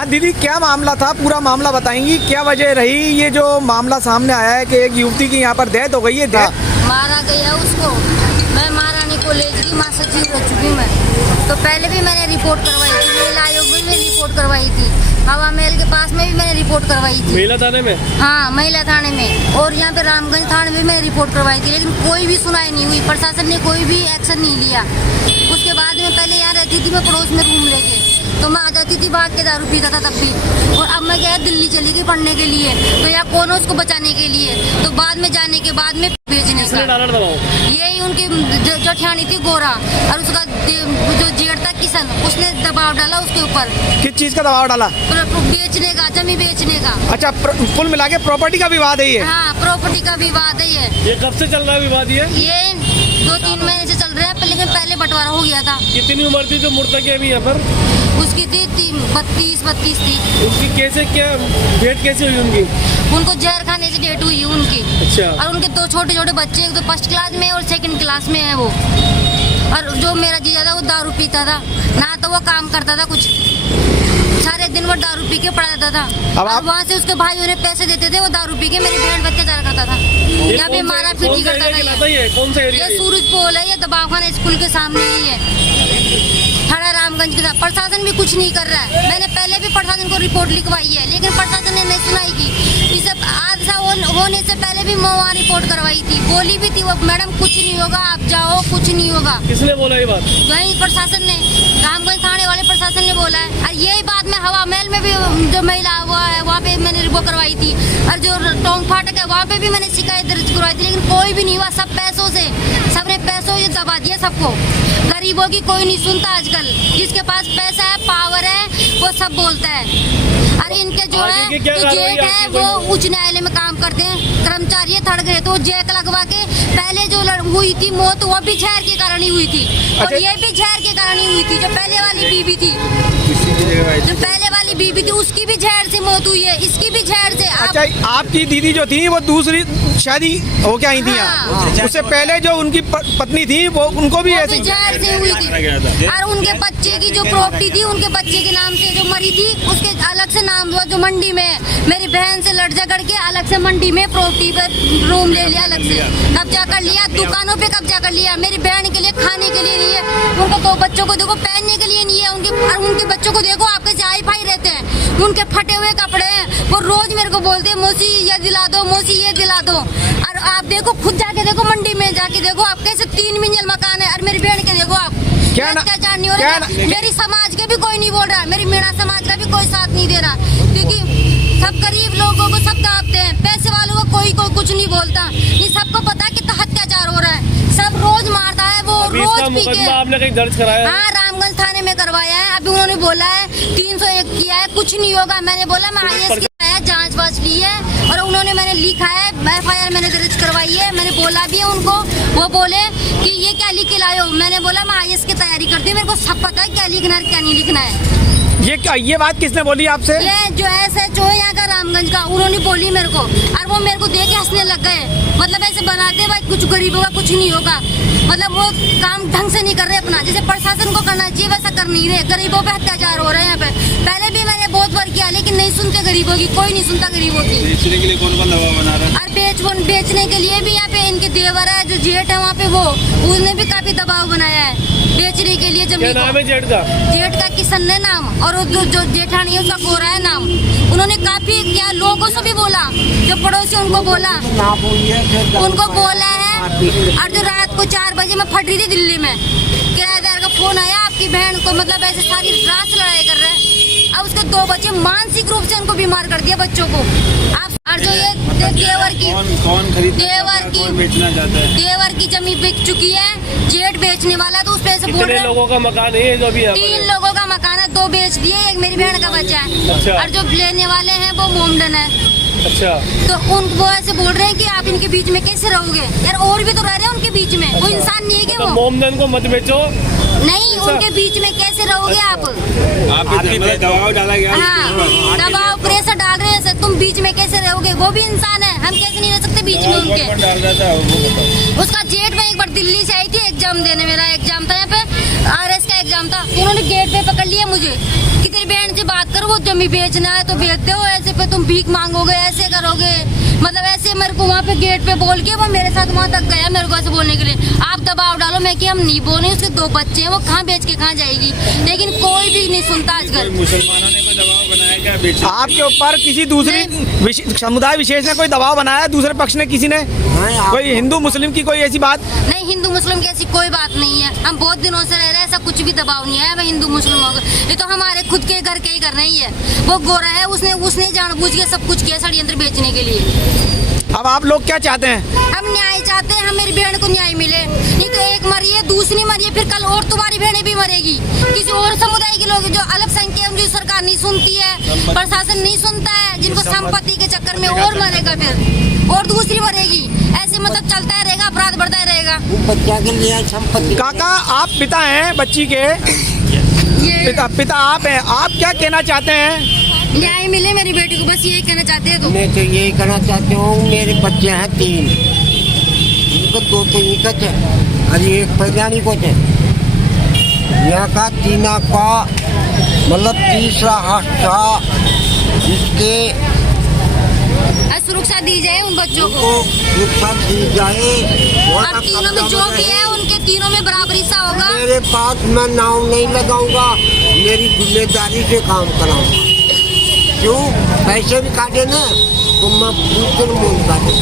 हाँ दीदी, क्या मामला था, पूरा मामला बताएंगी, क्या वजह रही ये जो मामला सामने आया है कि एक युवती की यहाँ पर डेथ हो गई है? डेथ मारा गया उसको, मैं महारानी कॉलेज की माँ सचिव रह चुकी मैं। तो पहले भी मैंने रिपोर्ट करवाई थी, महिला आयोग में भी रिपोर्ट करवाई थी, हवा महल के पास में भी मैंने रिपोर्ट करवाई थी, महिला थाने में। हाँ महिला थाने में, और यहाँ पे रामगंज थाने में मैंने रिपोर्ट करवाई थी, लेकिन कोई भी सुनाई नहीं हुई, प्रशासन ने कोई भी एक्शन नहीं लिया। उसके बाद में पहले यहाँ रहती थी मैं पड़ोस में रूम लेके, तो मैं आ जाती थी भाग के दारू पीता था तब भी। और अब मैं गया दिल्ली चली गई पढ़ने के लिए, तो यहाँ कौन है उसको बचाने के लिए, तो बाद में जाने के बाद में बेचने का यही उनकी जठानी थी गोरा, और उसका जो जेठ था किशन, उसने दबाव डाला उसके ऊपर। किस चीज का दबाव डाला? बेचने का, जमीन बेचने का। अच्छा, कुल मिला के प्रॉपर्टी का विवाद है ये? हाँ प्रॉपर्टी का विवाद है ये कब से चल रहा है विवाद ये 2-3 महीने से चल रहा है, लेकिन पहले बंटवारा हो गया था। कितनी उम्र थी जो मुर्दा की अभी यहाँ पर? उसकी थी 32 थी। उनकी कैसे, क्या डेट कैसे हुई उनकी? उनको जहर खाने से डेट हुई उनकी। अच्छा। और उनके 2 छोटे छोटे बच्चे, एक तो 1st क्लास में और 2nd क्लास में है वो। और जो मेरा जीजा था वो दारू पीता था, ना तो वो काम करता था कुछ, सारे दिन वो दारू पी के पड़ा रहता था। अब वहाँ से उसके भाइयों ने पैसे देते थे, वो दारू पी के मेरी बहन पर अत्याचार करता था, यहाँ पे मारा पीटी करता था। ये सूरज पोल है, ये दबावखाना स्कूल के सामने ही है, थाना रामगंज के साथ। प्रशासन भी कुछ नहीं कर रहा है, मैंने पहले भी प्रशासन को रिपोर्ट लिखवाई है, लेकिन प्रशासन ने नहीं सुनाई की। इसे हादसा होने से पहले भी मैं वहाँ रिपोर्ट करवाई थी, बोली भी थी वो मैडम कुछ नहीं होगा, आप जाओ, कुछ नहीं होगा। किसने बोला ये बात? वही प्रशासन ने, रामगंज थाने वाले प्रशासन ने बोला है। और यही बात मैं हवा महल में भी जो महिला हुआ है वहाँ पे मैंने रिपोर्ट करवाई थी, और जो टोंग फाटक है वहाँ पे भी मैंने शिकायत दर्ज करवाई थी, लेकिन कोई भी नहीं हुआ। सब पैसों से, सबने पैसों से दबा दिया सबको, गरीबों की कोई नहीं सुनता आजकल। जिसके पास पैसा है, पावर है, वो सब बोलता है। और इनके जो है जेठ है वो उच्च न्यायालय में काम करते हैं, कर्मचारी थर्ड ग्रेड, तो जैक लगवा के पहले जो हुई थी मौत, वो भी जहर के कारण ही हुई थी, और ये भी जहर के कारण ही हुई थी। जो पहले वाली बीवी थी, उसकी भी जहर से मौत हुई है, इसकी भी जहर से। अच्छा, आपकी दीदी जो थी वो दूसरी शादी हो के आई थी यहाँ, उससे पहले जो उनकी पत्नी थी वो उनको भी ऐसे जहर से हुई थी। और उनके बच्चे की जो प्रॉपर्टी थी, उनके बच्चे के नाम से जो मरी थी, उसके अलग से नाम हुआ, जो मंडी में मेरी बहन से लड़ झगड़ के अलग से मंडी में प्रॉपर्टी पे रूम ले लिया, अलग से कब्जा कर लिया, दुकानों पे कब्जा कर लिया। मेरी बहन के लिए खाने के लिए नहीं है, उनको 2 बच्चों को देखो पहनने के लिए नहीं है, उनके बच्चों को देखो आपके चाय फाई रहते हैं, उनके फटे हुए कपड़े हैं, वो रोज मेरे को बोलते हैं मौसी ये दिला दो, मौसी ये दिला दो। और आप देखो, खुद जाके देखो, मंडी में जाके देखो आप, कैसे 3 मंजिल मकान है, और मेरी बहन के देखो आप, क्या अत्याचार नहीं हो रहा। मेरी समाज के भी कोई नहीं बोल रहा, मेरी मीणा समाज का भी कोई साथ नहीं दे रहा, क्योंकि सब गरीब लोगों को सब दाबते हैं, पैसे वालों को कोई कुछ नहीं बोलता। ये सबको पता है कितना अत्याचार हो रहा है, सब रोज मारता है वो, रोज पी के। आपने कहीं दर्ज कराया? हाँ रामगंज थाने में करवाया है, अभी उन्होंने बोला है 301 किया है, कुछ नहीं होगा। मैंने बोला मैं IAS जांच वाच ली है, और उन्होंने मैंने लिखा है, FIR मैंने दर्ज करवाई है, मैंने बोला भी है उनको। वो बोले कि ये क्या लिख के लाए हो, मैंने बोला मैं IAS की तैयारी करती हूँ, मेरे को सब पता है क्या लिखना है क्या नहीं लिखना है। ये बात किसने बोली आपसे? ये जो SHO है यहाँ का रामगंज का, उन्होंने बोली मेरे को, और वो मेरे को देख के हंसने लग गए। मतलब ऐसे बनाते भाई कुछ गरीबों का कुछ नहीं होगा, मतलब वो काम ढंग से नहीं कर रहे अपना, जैसे प्रशासन को करना चाहिए वैसा कर नहीं रहे। गरीबों पे अत्याचार हो रहा है यहाँ पे, पहले भी मैंने बहुत बार किया, लेकिन नहीं सुनते गरीबों की, कोई नहीं सुनता गरीबों की। बेचने के लिए कौन दबाव बना रहा है? और बेचने के लिए भी यहाँ पे इनके देवर है, जो जेठ है वहाँ पे, वो उसने भी काफी दबाव बनाया है बेचने के लिए जमीन। क्या नाम है जेठ का? जेठ का किशन है नाम, और जो जेठानी है उसका गोरा है नाम। उन्होंने काफी क्या लोगों से भी बोला, जो पड़ोसी उनको बोला है। और जो रात को 4 बजे मैं फट रही थी दिल्ली में, किराएदार का फोन आया, आपकी बहन को मतलब ऐसे सारी रात से लड़ाई कर रहे हैं। अब उसके 2 बच्चे मानसिक रूप से उनको बीमार कर दिया बच्चों को। आप और जो ये देवर की बेचना चाहता है, देवर की जमीन बिक चुकी है, जेठ बेचने वाला, तो उस पे से बोल रहे हैं। लोगों का मकान है जो अभी 3 लोगों का मकान है, 2 बेच दिए, एक मेरी बहन का बच्चा है। अच्छा। और जो लेने वाले हैं वो मोमडन है। अच्छा, तो वो ऐसे बोल रहे हैं कि आप इनके बीच में कैसे रहोगे यार, और भी तो रह रहे हैं उनके बीच में, वो इंसान नहीं है क्या? वो मोमडन को मत बेचो नहीं, उनके बीच में कैसे रहोगे आप पे दबाव डाला गया। हाँ, दबाव प्रेशर डाल रहे हैं, तुम बीच में कैसे रहोगे? वो भी इंसान है, हम कैसे नहीं रह सकते बीच में उनके? डाल रहा था वो बताओ। उसका जेठ में एक बार दिल्ली से आई थी एग्जाम देने, मेरा एग्जाम था यहाँ पे RS का इंतजाम था, उन्होंने गेट पे पकड़ लिया मुझे कि तेरी बहन से बात करो, वो जमी बेचना है तो बेचते हो, ऐसे पे तुम भीख मांगोगे, ऐसे करोगे, मतलब ऐसे मेरे को वहाँ पे गेट पे बोल के वो मेरे साथ वहाँ तक गया मेरे को ऐसे बोलने के लिए। आप दबाव डालो, मैं कि हम नहीं बोले, उसके 2 बच्चे हैं, वो कहाँ बेच के कहाँ जाएगी, लेकिन कोई भी नहीं सुनता आजकल। मुसलमानों ने कोई दबाव बनाया क्या बेचने? आपके ऊपर किसी दूसरी समुदाय विशेष ने कोई दबाव बनाया, दूसरे पक्ष ने किसी ने, कोई हिंदू मुस्लिम की कोई ऐसी बात? नहीं, हिंदू मुस्लिम की ऐसी कोई बात नहीं है, हम बहुत दिनों से रह रहे हैं, ऐसा कुछ भी दबाव नहीं है। हमें हिंदू मुस्लिम होगा, ये तो हमारे खुद के घर के ही करना ही है। वो गोरा है, उसने जानबूझ के सब कुछ किया षड्यंत्र बेचने के लिए। अब आप लोग क्या चाहते हैं? हम न्याय चाहते हैं, हम मेरी बहन को न्याय मिले, नहीं तो एक मरी है, दूसरी मरी है, फिर कल और तुम्हारी बहनें भी मरेगी, किसी और समुदाय के लोग जो अल्पसंख्यक, जो सरकार नहीं सुनती है, प्रशासन नहीं सुनता है, जिनको संपत्ति के चक्कर में और मरेगा, फिर और दूसरी मरेगी, ऐसे मतलब चलता रहेगा, अपराध बढ़ता रहेगा। बच्चा के लिए संपत्ति। काका आप पिता हैं बच्ची के, पिता आप हैं, आप क्या कहना चाहते हैं? न्याय मिले मेरी बेटी को, बस यही कहना चाहते हैं। तो मैं तो यही कहना चाहती हूँ, मेरे बच्चे हैं 3, इनको 2 तो इकच है और 1 पैजानी को है। यहाँ का तीना का मतलब तीसरा हिस्सा इसके सुरक्षा दी जाए उन बच्चों को, सुरक्षा दी जाए। अब तीनों में जो भी है उनके तीनों में बराबरी सा होगा। मेरे पास मैं नाव नहीं लगाऊंगा, मेरी जिम्मेदारी से काम कराऊंगा। क्यों पैसे भी काटे ना तो मैं पूछकर मोल काटे।